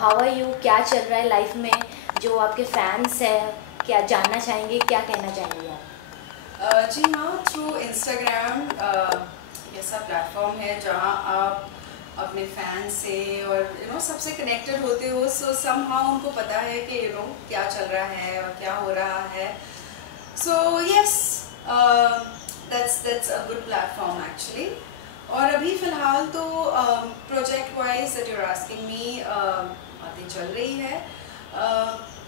How are you, क्या चल रहा है लाइफ में? जो आपके फैंस हैं क्या जानना चाहेंगे, क्या कहना चाहेंगे आप? जी हाँ, थ्रू इंस्टाग्राम ऐसा प्लेटफॉर्म है जहाँ आप अपने फैंस से और सबसे कनेक्टेड होते हो। सो समहाउ उनको पता है कि क्या चल रहा है और क्या हो रहा है। So yes, that's a good platform actually. और अभी फ़िलहाल तो project wise that you are asking me बातें चल रही है।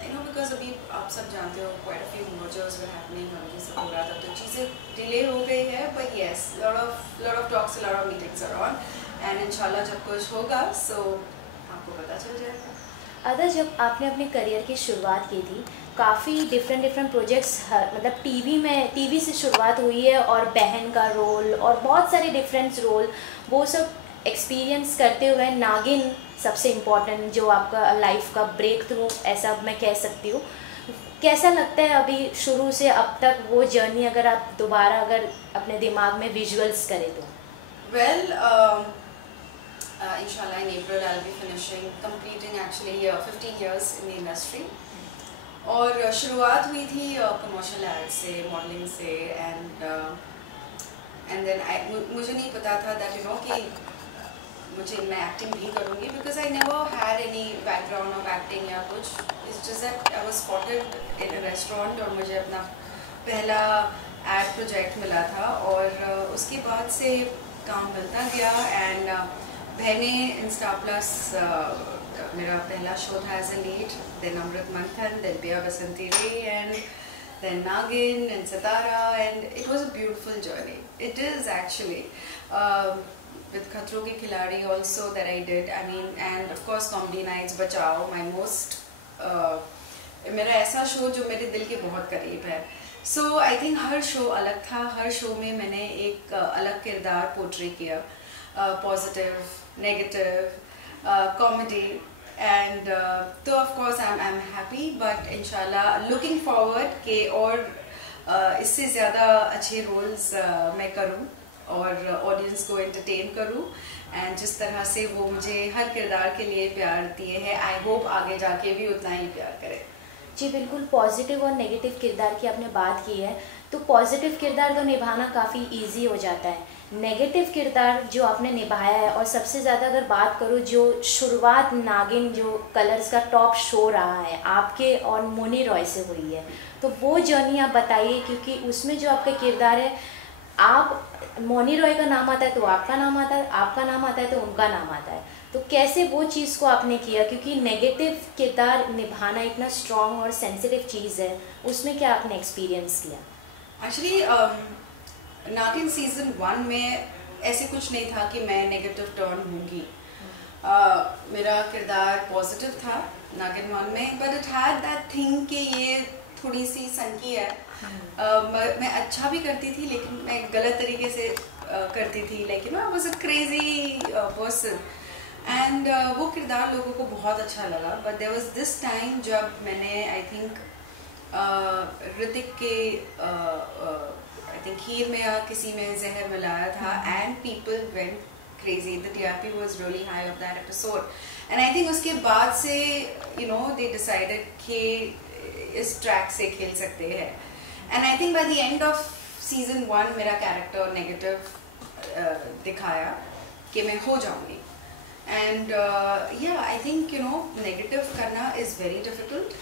बिकॉज अभी आप सब जानते हो quite a few mergers were happening और ये सब हो रहा था, तो चीज़ें डिले हो गई है। But yes, lot of talks, lot of meetings are on, and इंशाल्लाह जब कुछ होगा सो आपको पता चल जाएगा। अदा, जब आपने अपने करियर की शुरुआत की थी, काफ़ी डिफरेंट प्रोजेक्ट्स, मतलब टीवी से शुरुआत हुई है और बहन का रोल और बहुत सारे डिफरेंट रोल, वो सब एक्सपीरियंस करते हुए नागिन सबसे इम्पॉर्टेंट जो आपका लाइफ का ब्रेक थ्रू ऐसा मैं कह सकती हूँ। कैसा लगता है अभी शुरू से अब तक वो जर्नी, अगर आप दोबारा अगर अपने दिमाग में विजुअल्स करें तो? Well, inshallah in April I'll be completing actually 15 years in the industry. और शुरुआत हुई थी कमर्शियल एड से, मॉडलिंग से, एंड देन मुझे नहीं पता था दैट कि मैं एक्टिंग भी करूँगी, because I never had any background of acting या कुछ। It's just that I was spotted in a restaurant और मुझे अपना पहला एड प्रोजेक्ट मिला था, और उसके बाद से काम मिलता गया। एंड बहनें इंस्टा प्लस मेरा पहला शो था एज ए लीड, देन अमृत मंथन, देन पिया बसंती रे, एंड देन नागिन and Sitara, and it was a beautiful journey. It is actually with खतरों के खिलाड़ी also that I did, I mean, and of course comedy nights, बचाओ, my most मेरा ऐसा शो जो मेरे दिल के बहुत करीब है। So I think her show अलग था, हर शो में मैंने एक अलग किरदार पोर्ट्रे किया, पॉजिटिव, नेगेटिव, कॉमेडी, एंड तो of course I am happy, but इंशाल्लाह लुकिंग फॉरवर्ड के और इससे ज़्यादा अच्छे रोल्स मैं करूँ और ऑडियंस को एंटरटेन करूँ, एंड जिस तरह से वो मुझे हर किरदार के लिए प्यार दिए हैं, आई होप आगे जाके भी उतना ही प्यार करें। जी बिल्कुल, पॉजिटिव और नेगेटिव किरदार की आपने बात की है, तो पॉजिटिव किरदार तो निभाना काफ़ी इजी हो जाता है। नेगेटिव किरदार जो आपने निभाया है, और सबसे ज़्यादा अगर बात करूँ जो शुरुआत नागिन जो कलर्स का टॉप शो रहा है आपके और मोनी रॉय से हुई है, तो वो जर्नी आप बताइए, क्योंकि उसमें जो आपका किरदार है, आप मोनी रॉय का नाम आता है तो आपका नाम आता है, आपका नाम आता है तो उनका नाम आता है, तो कैसे वो चीज़ को आपने किया? क्योंकि नेगेटिव किरदार निभाना इतना स्ट्रॉन्ग और सेंसिटिव चीज़ है, उसमें क्या आपने एक्सपीरियंस किया? एक्चुअली नागिन सीजन 1 में ऐसे कुछ नहीं था कि मैं नेगेटिव टर्न होंगी। मेरा किरदार पॉजिटिव था नागिन 1 में, but it had that thing कि ये थोड़ी सी सनकी है। मैं अच्छा भी करती थी लेकिन मैं गलत तरीके से करती थी, like I was a crazy person, and वो किरदार लोगों को बहुत अच्छा लगा। But there was this time जब मैंने आई थिंक ऋतिक के आई थिंक खीर में या किसी में जहर मिलाया था, and people went crazy, the TRP was really high of that episode, and I think उसके बाद से दे डिसाइडेड कि इस ट्रैक से खेल सकते हैं। And I think by the end off season 1 मेरा कैरेक्टर नेगेटिव दिखाया कि मैं हो जाऊंगी, एंड या आई थिंक नेगेटिव करना इज़ वेरी डिफिकल्ट,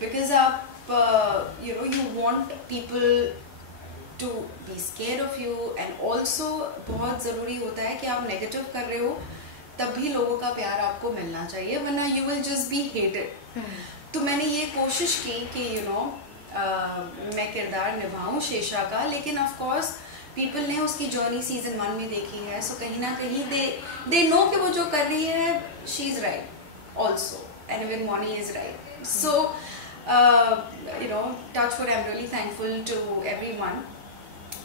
बिकॉज आप you want people to be scared of you, and also बहुत ज़रूरी होता है कि आप नेगेटिव कर रहे हो तब भी लोगों का प्यार आपको मिलना चाहिए, वरना you will just be hated। तो मैंने ये कोशिश की कि मैं किरदार निभाऊं शेषा का, लेकिन ऑफ कोर्स पीपल ने उसकी जर्नी सीजन 1 में देखी है, सो कहीं ना कहीं दे नो कि वो जो कर रही है she is right also, and even Mouni is right. So touch wood, I'm really thankful to everyone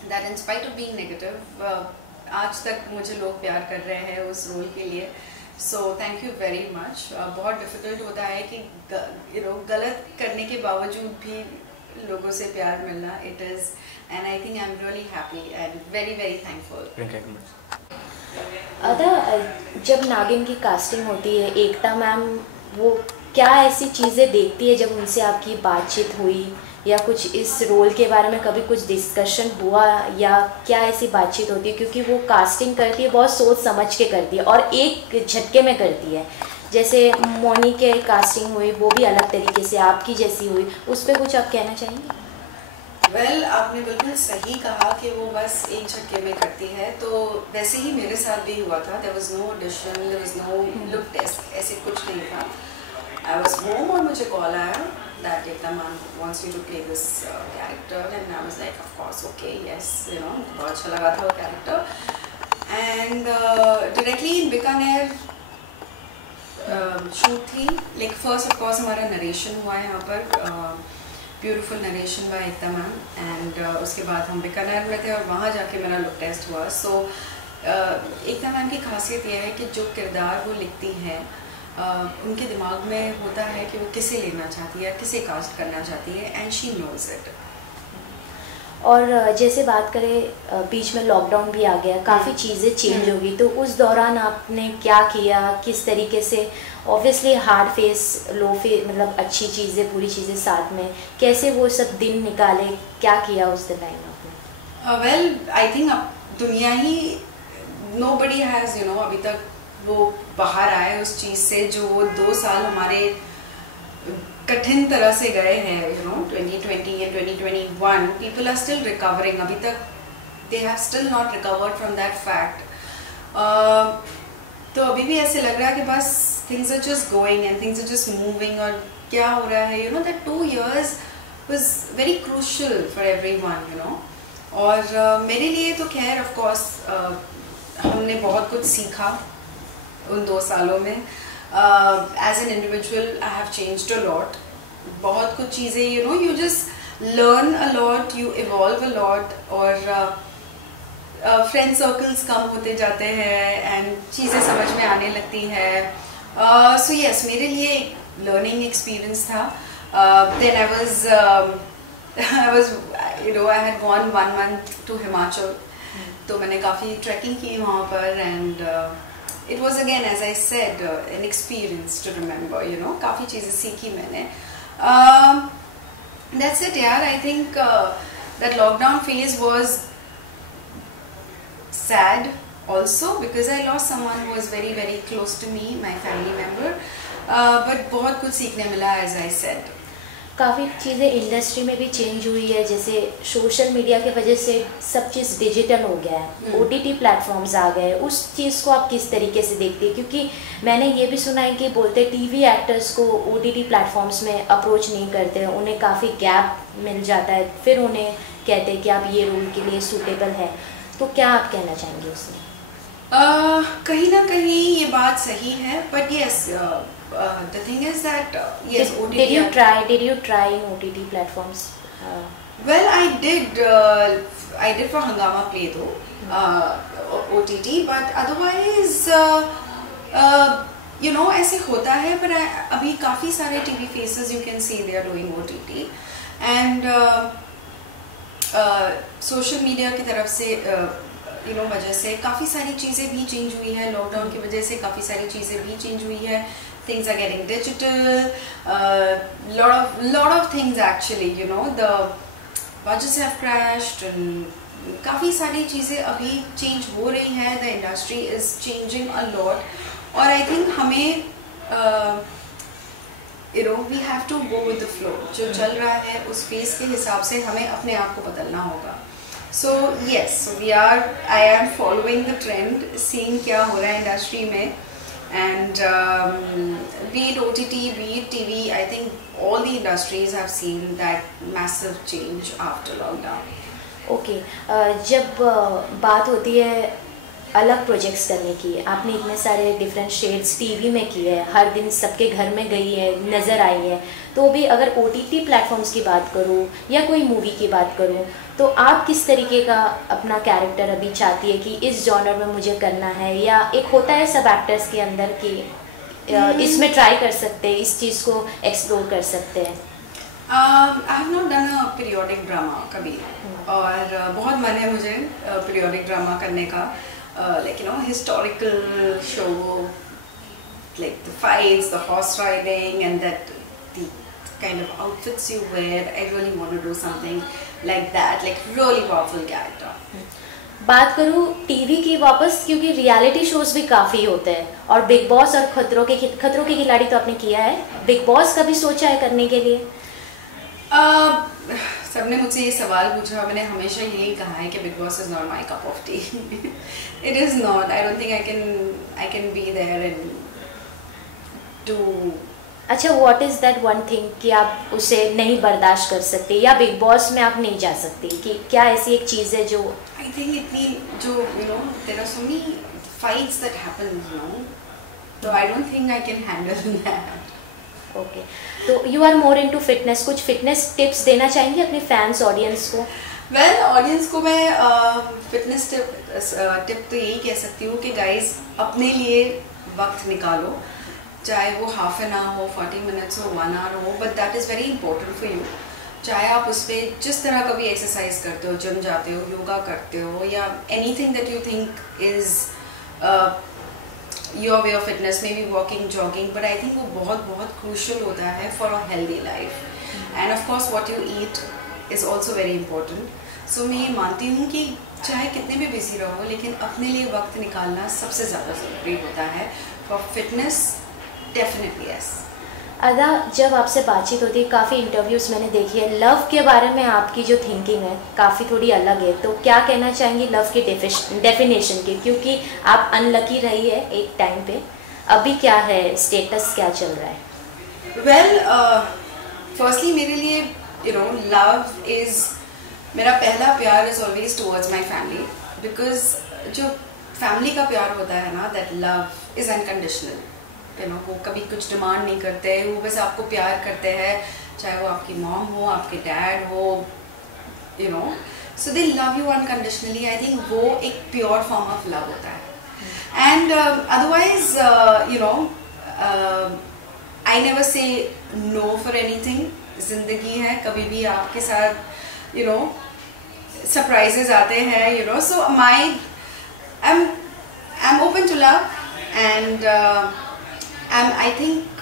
that in spite of being negative, आज तक मुझे लोग प्यार कर रहे हैं उस रोल के लिए, so thank you very much. बहुत डिफिकल्ट होता है कि गलत करने के बावजूद भी लोगों से प्यार मिलना, it is, and I think I am really happy and very very thankful. अदा, जब नागिन की कास्टिंग होती है, एकता मैम वो क्या ऐसी चीज़ें देखती है जब उनसे आपकी बातचीत हुई, या कुछ इस रोल के बारे में कभी कुछ डिस्कशन हुआ, या क्या ऐसी बातचीत होती है? क्योंकि वो कास्टिंग करती है बहुत सोच समझ के करती है और एक झटके में करती है। जैसे मोनी के कास्टिंग हुई वो भी अलग तरीके से आपकी जैसी हुई, उस पर कुछ आप कहना चाहेंगे? वेल आपने बिल्कुल सही कहा कि वो बस एक झटके में करती है, तो वैसे ही मेरे साथ भी हुआ था। There was no audition, there was no look test, ऐसे कुछ नहीं था। आई वाज होम और मुझे कॉल आया that Ekta ma'am wants you to play this character and I was like of course okay yes, you know, बहुत अच्छा लगा था वो character. And directly in Bikaner shoot थी। लाइक फर्स्ट ऑफ कोर्स हमारा नरेशन हुआ है यहाँ पर, beautiful narration by Ekta ma'am, and उसके बाद हम बीकानेर में थे और वहाँ जाके मेरा लुक टेस्ट हुआ। सो एकता मैम की खासियत यह है कि जो किरदार वो लिखती हैं उनके दिमाग में होता है कि वो किसे लेना चाहती है, किसे कास्ट करना चाहती है, एंड शी नोज इट। और जैसे बात करें बीच में लॉकडाउन भी आ गया, काफ़ी चीज़ें चेंज होगी, तो उस दौरान आपने क्या किया, किस तरीके से? ऑब्वियसली हार्ड फेस, लो फेस, मतलब अच्छी चीज़ें पूरी चीज़ें साथ में, कैसे वो सब दिन निकाले, क्या किया उस दिन टाइम आपने? वेल आई थिंक दुनिया ही नोबडी हैज़ यू नो अभी तक वो बाहर आए उस चीज़ से जो वो 2 साल हमारे कठिन तरह से गए हैं, you know, 2020 and 2021 people are still recovering. अभी तक they have still not recovered from that fact. तो अभी भी ऐसे लग रहा है कि बस things are just going and things are just moving, और क्या हो रहा है, you know, that 2 years was very crucial for everyone, you know. और मेरे लिए तो खैर ऑफ कोर्स हमने बहुत कुछ सीखा उन 2 सालों में। As an individual, I have changed a lot. बहुत कुछ चीज़ें, you know, you just learn a lot, you evolve a lot, और friend circles कम होते जाते हैं and चीज़ें समझ में आने लगती हैं। So yes, मेरे लिए learning experience था। Then I was, you know, I had gone 1 month to Himachal, तो मैंने काफ़ी trekking की वहाँ पर, and it was again, as I said, an experience to remember, you know, काफ़ी चीज़ें सीखी मैंने। That's it यार, I think that lockdown phase was sad also because I lost someone who was very very close to me, my family member, but बहुत कुछ सीखने मिला, as I said. काफ़ी चीज़ें इंडस्ट्री में भी चेंज हुई है, जैसे सोशल मीडिया की वजह से सब चीज़ डिजिटल हो गया है, OTT प्लेटफॉर्म्स आ गए, उस चीज़ को आप किस तरीके से देखते हैं? क्योंकि मैंने ये भी सुना है कि बोलते टीवी एक्टर्स को OTT प्लेटफॉर्म्स में अप्रोच नहीं करते, उन्हें काफ़ी गैप मिल जाता है, फिर उन्हें कहते हैं कि आप ये रोल के लिए सूटेबल है, तो क्या आप कहना चाहेंगे उसमें? कहीं ना कहीं ये बात सही है, but yes, the thing is that yes, OTT. Did you try in OTT platforms? Well, I did for Hangama Play though, OTT, but otherwise you know ऐसे होता है, पर अभी काफ़ी सारे TV faces you can see they are doing OTT, and social media की तरफ से you know वजह से काफ़ी सारी चीज़ें भी चेंज हुई है, लॉकडाउन की वजह से काफ़ी सारी चीज़ें भी चेंज हुई है, things are getting digital, lot of things actually, you know, the budgets have crashed and काफ़ी सारी चीज़ें अभी चेंज हो रही हैं, the industry is changing a lot, और I think हमें you know we have to go with the flow, जो चल रहा है उस फेस के हिसाब से हमें अपने आप को बदलना होगा। So yes, I am following the trend, seeing क्या हो रहा है इंडस्ट्री में, and be it OTT, be it TV, I think all the industries have seen that massive change after lockdown. Okay, जब बात होती है अलग प्रोजेक्ट्स करने की, आपने इतने सारे डिफरेंट शेड्स टीवी में किए हैं, हर दिन सबके घर में गई है, नज़र आई है, तो भी अगर OTT प्लेटफॉर्म्स की बात करूँ या कोई मूवी की बात करूँ, तो आप किस तरीके का अपना कैरेक्टर अभी चाहती है कि इस जॉनर में मुझे करना है, या एक होता है सब एक्टर्स के अंदर कि इसमें ट्राई कर सकते हैं, इस चीज़ को एक्सप्लोर कर सकते हैं? I have not done a periodic drama कभी, और बहुत मन है मुझे पीरियोडिक ड्रामा करने का, like you know historical show like the fights, the horse riding, and that the kind of outfits you wear. I really want to do something like that, like really powerful character. बात करूँ TV की वापस, क्योंकि reality shows भी काफ़ी होते हैं, और बिग बॉस और खतरों के खिलाड़ी तो आपने किया है, बिग बॉस का भी सोचा है करने के लिए? सबने मुझसे ये सवाल पूछा, मैंने हमेशा यही कहा है कि Bigg Boss is not my cup of tea. It is not. I don't think I can be there and do. अच्छा, what is that one thing कि आप उसे नहीं बर्दाश्त कर सकते, या बिग बॉस में आप नहीं जा सकते, कि क्या ऐसी एक चीज़ है जो? आई थिंक इतनी जो there are so many fights that happen, तो I don't think I can handle that. Okay, तो you are more into fitness. कुछ फिटनेस टिप्स देना चाहेंगे अपने फैंस ऑडियंस को? वेल, ऑडियंस को मैं फिटनेस टिप तो यही कह सकती हूँ कि गाइज अपने लिए वक्त निकालो, चाहे वो हाफ एन आवर हो, 40 मिनट्स हो, 1 आवर हो, but that is very important for you. चाहे आप उस पर जिस तरह का भी एक्सरसाइज करते हो, जिम जाते हो, योगा करते हो, या anything that you think is your way of fitness, maybe walking, jogging, but I think वो बहुत बहुत क्रूशल होता है for a healthy life. And of course what you eat is also very important. So मैं ये मानती हूँ कि चाहे कितने भी बिजी रहो, लेकिन अपने लिए वक्त निकालना सबसे ज़्यादा ज़रूरी होता है फॉर फिटनेस. Definitely yes. अदा, जब आपसे बातचीत होती है, काफ़ी इंटरव्यूज़ मैंने देखी है, लव के बारे में आपकी जो थिंकिंग है काफ़ी थोड़ी अलग है, तो क्या कहना चाहेंगी लव की डेफिनेशन की? क्योंकि आप अनलकी रही है एक टाइम पे, अभी क्या है स्टेटस, क्या चल रहा है? वेल, फर्स्टली मेरे लिए लव इज़, मेरा पहला प्यार is always towards my family, because जो फैमिली का प्यार होता है ना, दैट लव इज़ अनकंडीशनल. वो कभी कुछ डिमांड नहीं करते, वो बस आपको प्यार करते हैं, चाहे वो आपकी मॉम हो, आपके डैड हो, so they love you unconditionally. I think वो एक प्योर फॉर्म ऑफ लव होता है. And otherwise I never say no for anything. जिंदगी है, कभी भी आपके साथ सरप्राइजेज आते हैं, so I am open to love. And I think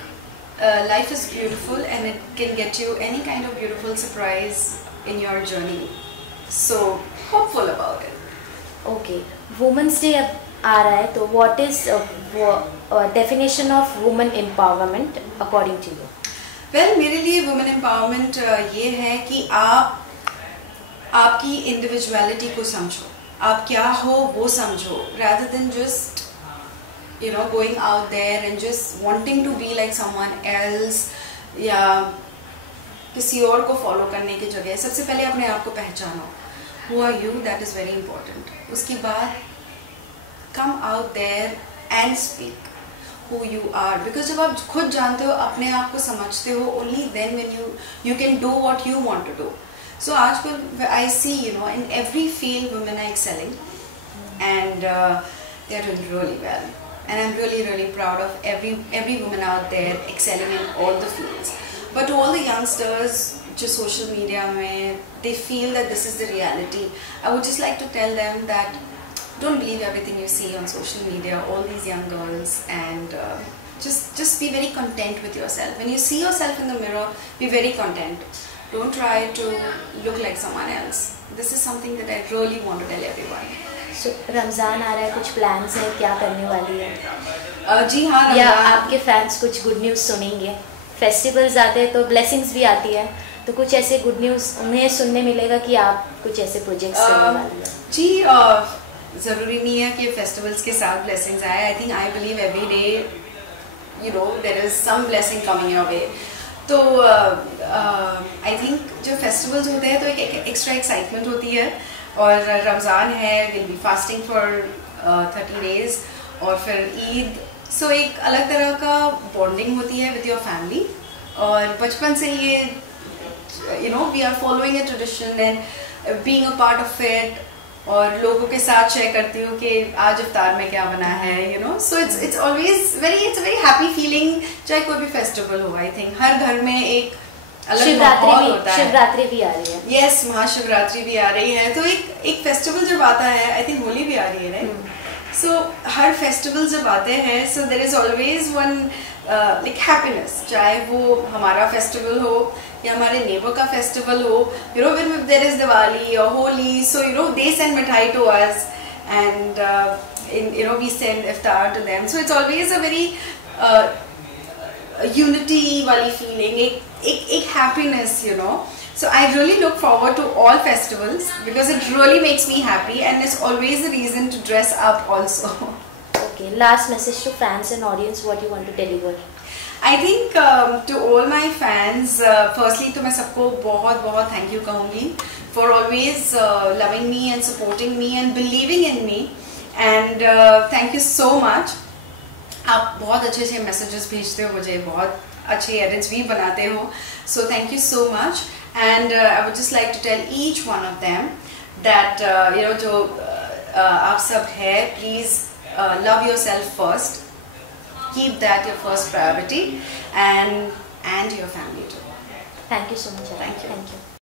life is beautiful, and it can get you any kind of beautiful surprise in your journey. So hopeful about it. Okay, Women's Day अब आ रहा है, तो what is definition of woman empowerment according to you? Well, मेरे लिए women empowerment ये है कि आप आपकी individuality को समझो, आप क्या हो वो समझो, rather than just going out there and just wanting to be like someone else, या किसी और को फॉलो करने की जगह सबसे पहले अपने आप को पहचानो. Who are you? That is very important. उसके बाद come out there and speak who you are, because जब आप खुद जानते हो, अपने आप को समझते हो, only then when you can do what you want to do. So आजकल I see in every field women are excelling, and they are doing really well. And I'm really, really proud of every woman out there excelling in all the fields. But to all the youngsters, just social media mein, they feel that this is the reality. I would just like to tell them that don't believe everything you see on social media, all these young girls, and just be very content with yourself. When you see yourself in the mirror, be very content. Don't try to look like someone else. This is something that I really want to tell everyone. So, Ramzan आ रहा है, कुछ plans है, क्या करने वाली है? जी हाँ, या आपके फैंस कुछ गुड न्यूज़ सुनेंगे? फेस्टिवल्स आते हैं तो ब्लेसिंग्स भी आती है, तो कुछ ऐसे गुड न्यूज़ उन्हें सुनने मिलेगा कि आप कुछ ऐसे प्रोजेक्ट्स करने वाली हैं? जी, ज़रूरी नहीं है कि फेस्टिवल्स के साथ ब्लेसिंग्स आए. I think I believe every day there is some blessing coming your way. तो आई थिंक जो फेस्टिवल्स होते हैं तो एक एक्स्ट्रा एक्साइटमेंट होती है. और रमज़ान है, will be fasting for 30 days, और फिर ईद. सो एक अलग तरह का बॉन्डिंग होती है विद योर फैमिली. और बचपन से ये we are following a tradition and being a part of it, और लोगों के साथ शेयर करती हूँ कि आज इफ्तार में क्या बना है. So it's always very happy feeling, चाहे कोई भी फेस्टिवल हो. आई थिंक हर घर में एक शिवरात्रि भी आ रही है. यस, महाशिवरात्रि भी आ रही है. तो एक फेस्टिवल जब आता है, आई थिंक होली भी आ रही है, राइट? So हर फेस्टिवल जब आते हैं, so there is always one like happiness, चाहे वो हमारा फेस्टिवल हो या हमारे नेबर का फेस्टिवल हो, you know, when there is Diwali or Holi, so you know they send mithai to us, and you know, we send iftar to them, so it's always a very unity वाली feeling, एक happiness, you know. So I really look forward to all festivals because it really makes me happy, and it's always a reason to dress up also. Okay, last message to fans and audience, what you want to deliver? I think to all my fans, firstly तो मैं सबको बहुत बहुत thank you कहूँगी for always loving me and supporting me and believing in me, and thank you so much. आप बहुत अच्छे अच्छे messages भेजते हो मुझे, बहुत अच्छे edits भी बनाते हो, so thank you so much. And I would just like to tell each one of them that you know, जो आप सब है, please love yourself first, keep that your first priority, and your family too. Thank you so much. Thank you. Thank you.